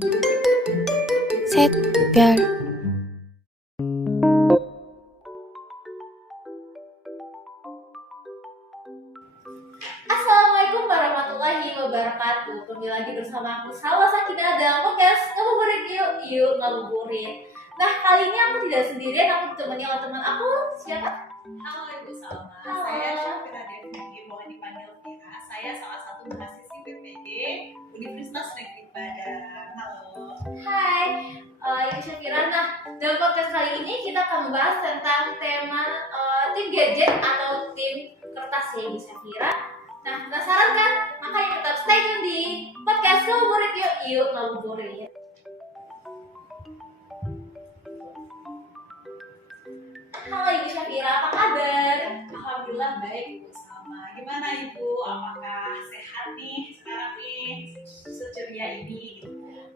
셋, 별. Assalamualaikum warahmatullahi wabarakatuh. Kembali lagi bersama aku Salwa Sakinah dalam podcast Ngabuburit Yuk Ngabuburit. Nah, kali ini aku tidak sendirian, aku ditemani oleh teman aku. Siapa? Halo Ibu Salma, Halo. saya Syafira Devi, boleh dipanggil Vira. Saya salah satu mahasiswi PPG Universitas Negeri Padang. Halo. Hai, Ibu Syafira. Nah, dalam podcast kali ini kita akan membahas tentang tema tim gadget atau tim kertas ya Ibu Syafira. Nah, penasaran kan? Makanya tetap stay tune di podcast Ngabuburit Yuk Ngabuburit. Halo Ibu Syafira, apa kabar? Alhamdulillah baik Ibu Salma. Gimana Ibu? Apakah sehat nih sekarang nih seceria ini?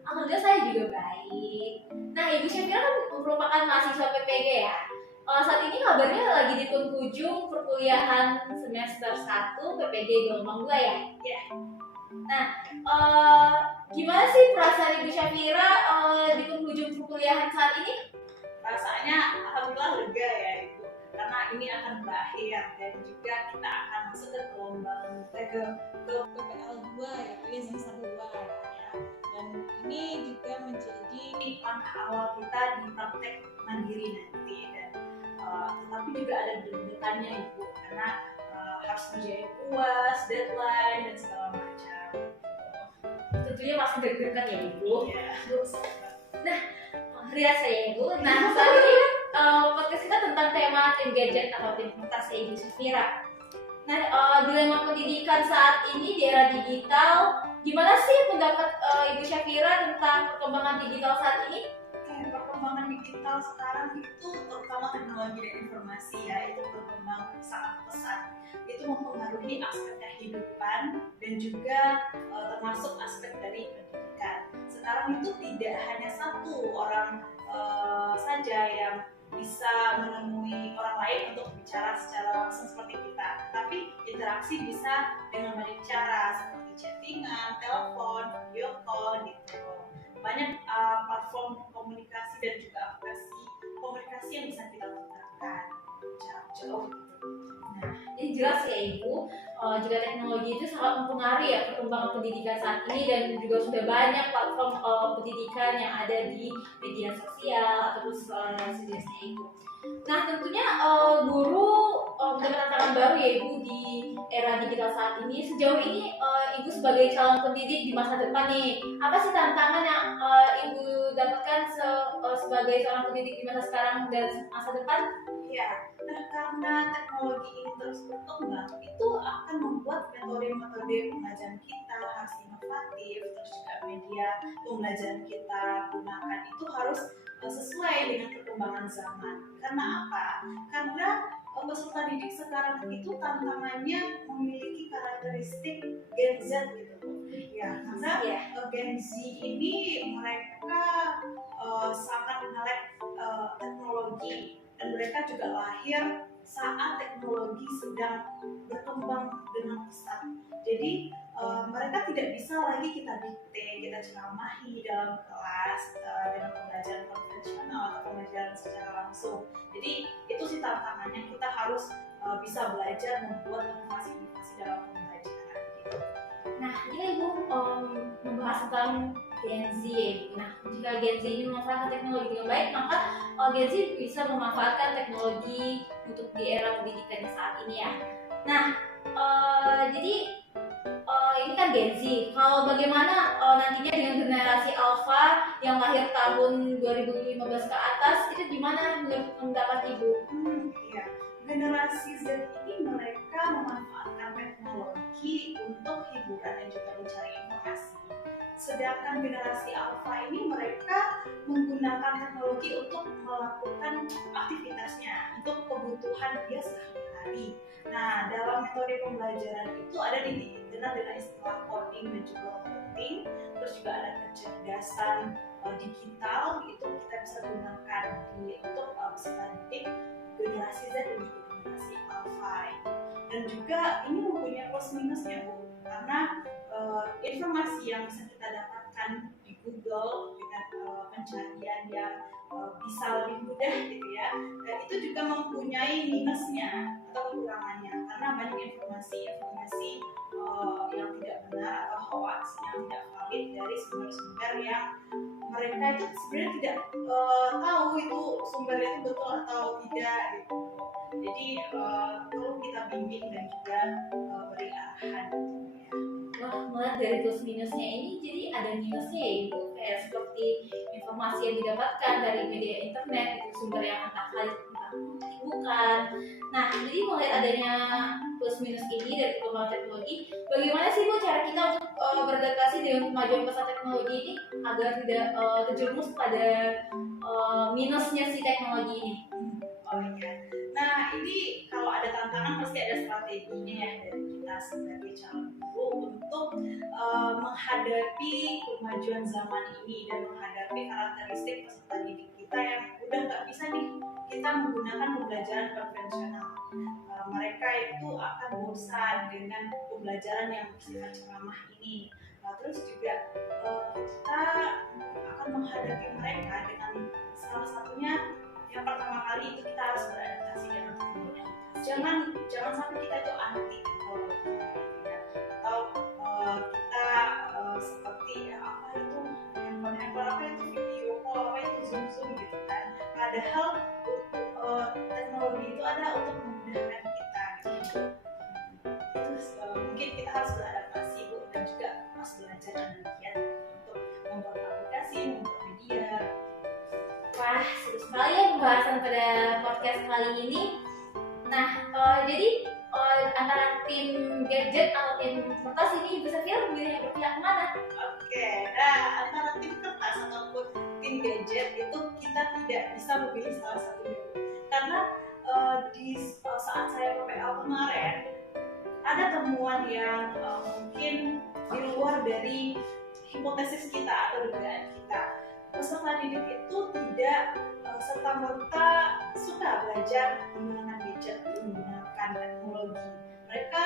Alhamdulillah saya juga baik. Nah, Ibu Syafira kan merupakan mahasiswa PPG ya. Saat ini kabarnya lagi di penghujung perkuliahan semester 1 PPG gelombang 2 ya? Ya. Nah, gimana sih perasaan Ibu Syafira di penghujung perkuliahan saat ini? Rasanya alhamdulillah lega ya Ibu, karena ini akan berakhir dan juga kita akan masuk ke gelombang ke PPL 2 ya, ini semester 2 ya. Dan ini juga menjadi langkah awal kita di praktek mandiri nanti dan tetapi juga ada deg-degannya Ibu, karena harus ngerjain UAS, deadline dan segala macam. Tentunya masih deg-degan ya Ibu. Ya, Rias ya Ibu. Nah, saat ini podcast kita tentang tema tim gadget atau tim kertas ya Ibu Syafira. Nah, dilema pendidikan saat ini di era digital, gimana sih pendapat Ibu Syafira tentang perkembangan digital saat ini? perkembangan digital sekarang itu terutama teknologi dan informasi ya, itu berkembang sangat pesat. Itu mempengaruhi aspek kehidupan dan juga termasuk aspek dari pendidikan. Sekarang itu tidak hanya satu orang saja yang bisa menemui orang lain untuk bicara secara langsung seperti kita, tapi interaksi bisa dengan banyak cara seperti chattingan, telepon, video call gitu. Banyak platform komunikasi dan juga aplikasi komunikasi yang bisa kita gunakan jarak jauh gitu. Nah, ini jelas ya Ibu, jika teknologi itu sangat mempengaruhi ya perkembangan pendidikan saat ini dan juga sudah banyak platform pendidikan yang ada di media sosial atau sejenisnya Ibu. Nah, tentunya guru mendapat tantangan baru ya Ibu di era digital saat ini. Sejauh ini Ibu sebagai calon pendidik di masa depan nih, apa sih tantangan yang Ibu dapatkan sebagai seorang pendidik di masa sekarang dan masa depan? Ya, nah karena teknologi ini terus berkembang, itu akan membuat metode-metode pembelajaran kita harus inovatif, terus juga media pembelajaran kita gunakan itu harus sesuai dengan perkembangan zaman. Karena apa? Karena peserta didik sekarang itu tantangannya memiliki karakteristik Gen Z gitu. Ya, karena Gen Z ini mereka sangat melek teknologi dan mereka juga lahir saat teknologi sedang berkembang dengan pesat. Jadi mereka tidak bisa lagi kita dikte, kita ceramahi dalam kelas dengan pembelajaran konvensional atau pembelajaran secara langsung. Jadi itu sih tantangannya, kita harus bisa belajar membuat inovasi-inovasi dalam pembelajaran gitu. Nah, jika Ibu membahas tentang Gen Z, nah jika Gen Z ini memanfaatkan teknologi dengan baik, maka Gen Z bisa memanfaatkan teknologi untuk di era pendidikan saat ini ya. Nah, jadi ini kan Gen Z. Kalau bagaimana nantinya dengan generasi Alpha yang lahir tahun 2015 ke atas, itu gimana menurut pendapat Ibu? Iya, generasi Z ini mereka memanfaatkan teknologi untuk hiburan dan juga mencari informasi. Sedangkan generasi Alpha ini mereka menggunakan teknologi untuk melakukan aktivitasnya, untuk kebutuhan dia sehari-hari. Nah, dalam metode pembelajaran itu ada dikenal dengan istilah coding dan juga roboting, terus juga ada kecerdasan digital, itu kita bisa gunakan untuk peserta didik generasi Z dan juga generasi Alpha. Dan juga ini mempunyai plus minusnya Bu, karena informasi yang bisa kita dapatkan di Google dengan pencarian yang bisa lebih mudah gitu ya. Dan itu juga mempunyai minusnya atau kekurangannya karena banyak informasi yang tidak benar atau hoax yang tidak valid dari sumber-sumber yang mereka itu sebenarnya tidak tahu itu sumbernya itu betul atau tidak gitu. Jadi perlu kita bimbing dan juga beri arahan gitu ya. Wah, mulai dari plus minusnya ini jadi ada minusnya ya Ibu, kayak seperti informasi yang didapatkan dari media internet itu sumber yang entah valid entah bukan. Nah, jadi mulai adanya plus minus ini dari perkembangan teknologi, bagaimana sih Bu cara kita untuk beradaptasi dengan kemajuan pesat teknologi ini agar tidak terjerumus pada minusnya si teknologi ini? Oh iya. Nah ini kalau ada tantangan pasti ada strateginya ya dari kita sebagai calon guru untuk menghadapi kemajuan zaman ini dan menghadapi karakteristik peserta didik kita yang udah nggak bisa nih kita menggunakan pembelajaran konvensional. Mereka itu akan bosan dengan pembelajaran yang bersifat ceramah ini. Terus juga kita akan menghadapi mereka dengan salah satunya yang pertama kali itu kita harus beradaptasi dengan teknologi. Jangan sampai kita itu anti teknologi ya. Atau kita seperti apa itu handphone apa itu video call apa itu zoom gitu kan. Padahal teknologi itu ada untuk memudahkan kita gitu. Terus mungkin kita harus beradaptasi Bu dan juga harus belajar demikian untuk membuat aplikasi, membuat media. Wah, seru sekali ya pembahasan pada podcast kali ini. Nah, jadi antara tim gadget atau tim kertas ini bisa pilih yang berpihak kemana? Oke, nah antara tim kertas ataupun tim gadget itu kita tidak bisa memilih salah satunya. Karena di saat saya PPL kemarin ada temuan yang mungkin di luar dari hipotesis kita atau dugaan kita. Peserta didik itu tidak serta-merta suka belajar menggunakan gadget, menggunakan teknologi. Mereka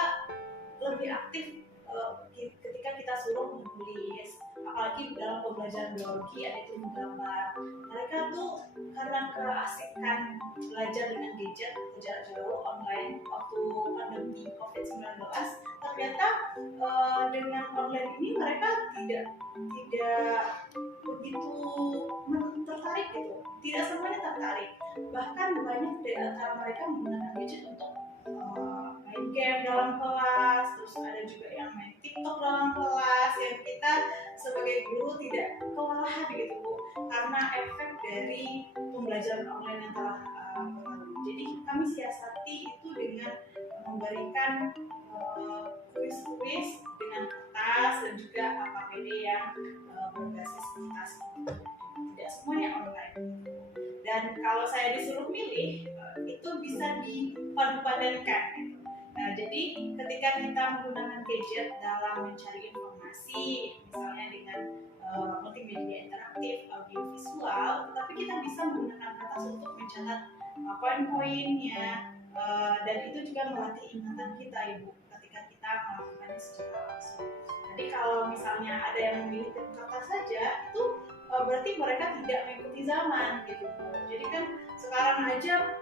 lebih aktif ketika kita suruh menulis, apalagi dalam pembelajaran biologi ada itu menggambar. Mereka tuh karena keasikan belajar dengan gadget jarak jauh online waktu pandemi COVID-19, ternyata dengan online ini mereka tidak begitu tertarik gitu. Tidak semuanya tertarik. Bahkan banyak dari antara mereka menggunakan gadget untuk main game dalam kelas, terus ada juga yang main TikTok dalam kelas, yang kita sebagai guru tidak kewalahan gitu Bu, karena efek dari pembelajaran online yang telah berlalu. Jadi kami siasati itu dengan memberikan kuis-kuis dengan kertas dan juga APD yang berbasis aplikasi. Tidak semuanya online. Dan kalau saya disuruh milih, itu bisa dipadu-padankan gitu. Nah, jadi ketika kita menggunakan gadget dalam mencari informasi, misalnya dengan multimedia interaktif, audiovisual, tetapi kita bisa menggunakan kertas untuk mencatat poin-poinnya, dan itu juga melatih ingatan kita Ibu ketika kita melakukannya secara langsung. Jadi kalau misalnya ada yang memilih kertas saja, itu berarti mereka tidak mengikuti zaman gitu. Jadi kan sekarang aja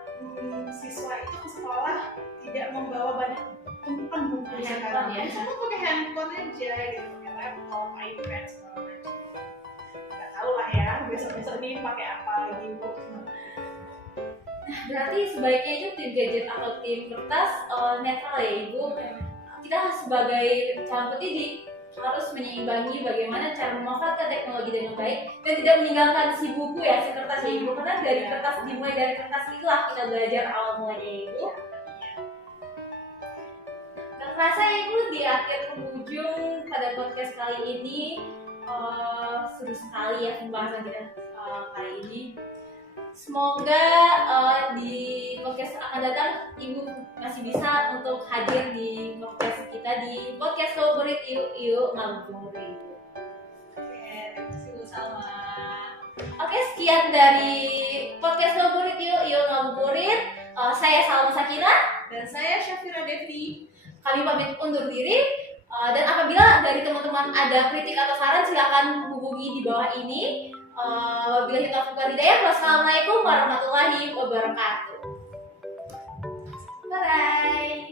siswa itu ke sekolah tidak membawa banyak tumpukan buku sekarang ya. Semua pakai handphone aja gitu, pakai laptop, iPad segala macam. Nggak tahu lah ya, besok-besok ini pakai apa lagi Bu. Nah, berarti sebaiknya itu tim gadget atau tim kertas netral ya Ibu. Kita sebagai calon pendidik harus menyeimbangi bagaimana cara memanfaatkan teknologi dengan baik dan tidak meninggalkan si buku ya, si kertas ya Ibu, karena dari kertas, dimulai dari kertas itulah kita belajar awal mulanya Ibu. Gak kerasa ya Ibu, di akhir penghujung pada podcast kali ini seru sekali ya pembahasan kita kali ini. Semoga di podcast akan datang Ibu masih bisa untuk hadir di podcast kita di podcast favorit Yuk Ngabuburit. Oke, terima kasih Bu Salma. Oke, sekian dari podcast favorit Yuk Ngabuburit. Saya Salma Sakinah Dan saya Syafira Devi. Kami pamit undur diri. Dan apabila dari teman-teman ada kritik atau saran, silakan hubungi hubungi di bawah ini. Wabillahi taufiq wal hidayah. Wassalamualaikum warahmatullahi wabarakatuh. Bye bye.